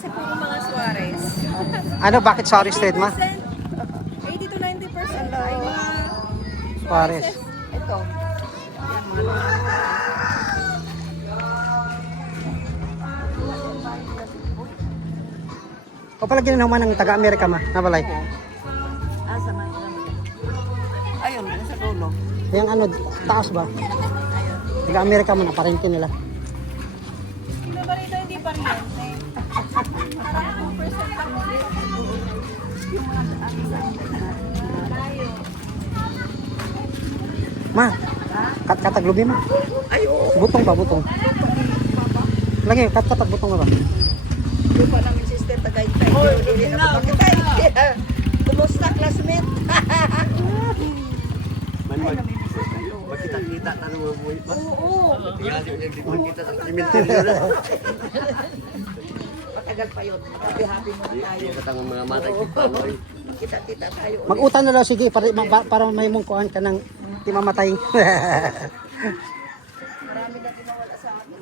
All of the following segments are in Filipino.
kasi puro mga Suarez. Ano, bakit sorry straight ma? 80 to 90% ay mga Suarez. Ito. Yan, mga O pala ginawa ng taga-Amerika ma, nabalay. asa man. Ayun, sa dulo. Yung ano, taas ba? Taga-Amerika mo na, parinti nila. Kilo ba rito hindi pariente? Parang 2% lang mo. Ma, kataglubi mo. Ay, oo. Butong ba, butong? Lagi, katag butong ba? Hindi pa namin sister Tagaytay. Hindi na makitay. Kumusta, classmate? Makita-kita na naman mo ito. Oo. Kaya yung di makita sa cemetery na. Matagal pa yun. Happy mo na tayo. Yung katang mga mata kita mo. Kita-kita tayo. Mag-utan na lang, sige, para may mungkuhan ka ng di mamatay. Marami na tinawala sa akin.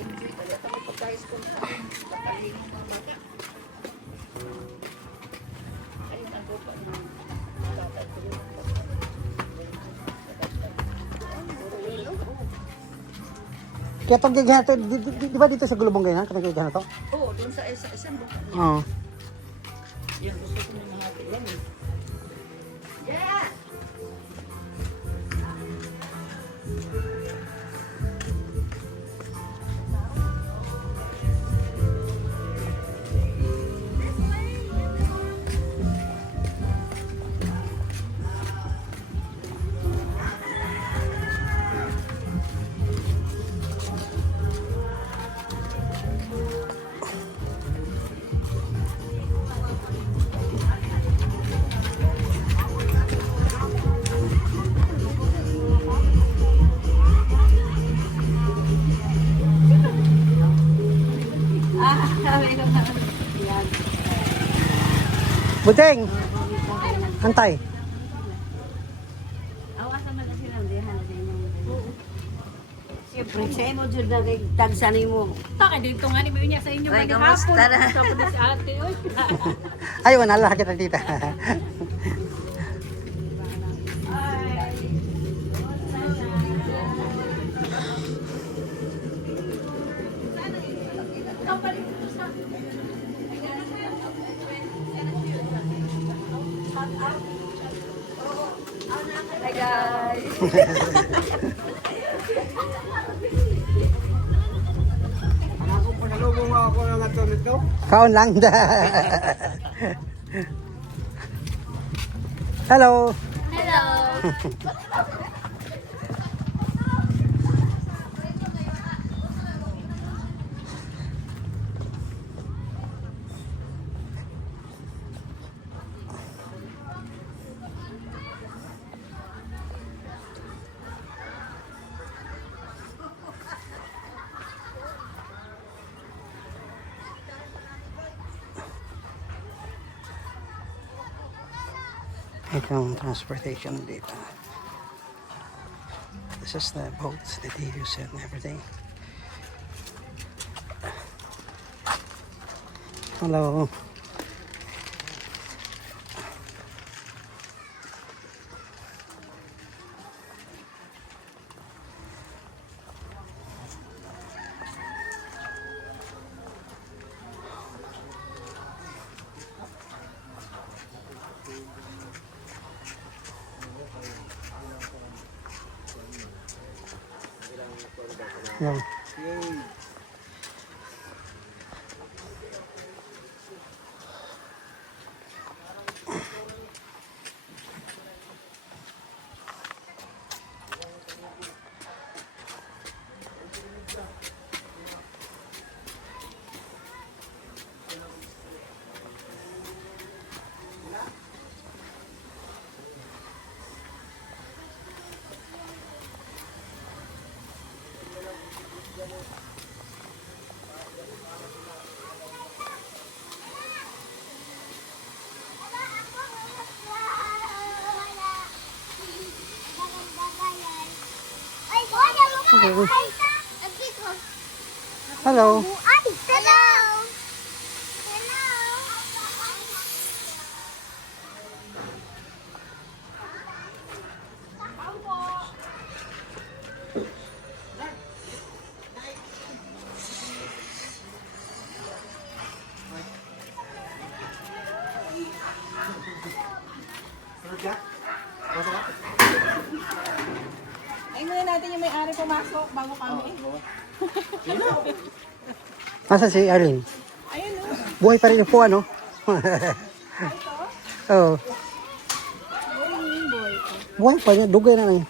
Enjoy talaga kami pagka-high school. Pataling mga bata. Ayun ang buka ng tatay ko yun. Kaya pag gagana to, di ba dito sa Gulubong ganyan? Kapag gagana to? Oo, doon sa isang buka. Oo. Yan, gusto ko na natin yan eh. Yeah! Buting! Antay. Awasan man na silang dihan na inyo. Siyempre, sa imo dyan na kay tagsanay mo. Taka dito nga ni niya sa inyo Ay, bali kamusta hapon. na? Sa po si ate oy. Ay, wala lang kita tita. Hi guys! Kaon lang da. Hello. Ito ang transportation dito. This is the boats that they use and everything. Hello. Yan. Okay. Hello. kami pumasok bago kami. Nasaan si Arlene? Ayun o. Buhay pa rin yung puwan, no? Oo. Buhay pa niya, dugay na lang.